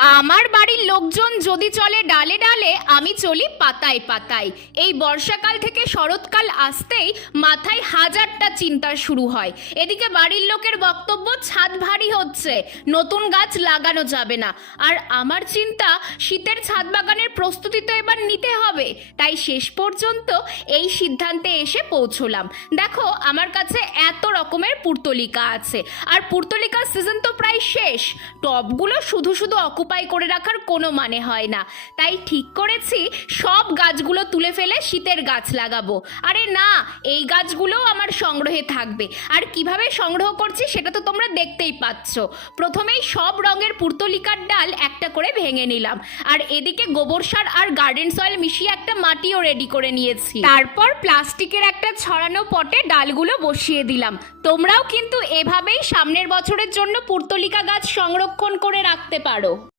আমার বাড়ির লোকজন যদি চলে ডালে ডালে, আমি চলি পাতায় পাতায়। এই বর্ষাকাল থেকে শরৎকাল আসতেই মাথায় হাজারটা চিন্তা শুরু হয়। এদিকে বাড়ির লোকের বক্তব্য ছাদ ভারী হচ্ছে, নতুন গাছ লাগানো যাবে না। আর আমার চিন্তা, শীতের ছাদ বাগানের প্রস্তুতি তো এবার নিতে হবে। তাই শেষ পর্যন্ত এই সিদ্ধান্তে এসে পৌঁছলাম। দেখো, আমার কাছে এত রকমের পুর্তলিকা আছে, আর পুর্তলিকার সিজন তো প্রায় শেষ। টবগুলো শুধু শুধু অকুপাই করে রাখার কোনো মানে হয় না। তাই ঠিক করেছি সব গাছগুলো তুলে ফেলে শীতের গাছ লাগাবো। আরে না, এই গাছগুলোও আমার সংগ্রহে থাকবে। আর কিভাবে সংগ্রহ করছি সেটা তো তোমরা দেখতেই পাচ্ছ। প্রথমেই সব রঙের পুর্তলিকার ডাল একটা করে ভেঙে নিলাম, আর এদিকে গোবর সার আর গার্ডেন সয়েল মিশিয়ে একটা মাটিও রেডি করে নিয়েছি। তারপর প্লাস্টিকের একটা ছড়ানো পটে ডালগুলো বসিয়ে দিলাম। তোমরাও কিন্তু এভাবেই সামনের বছরের জন্য পুর্তলিকা গাছ সংরক্ষণ করে রাখতে পারো।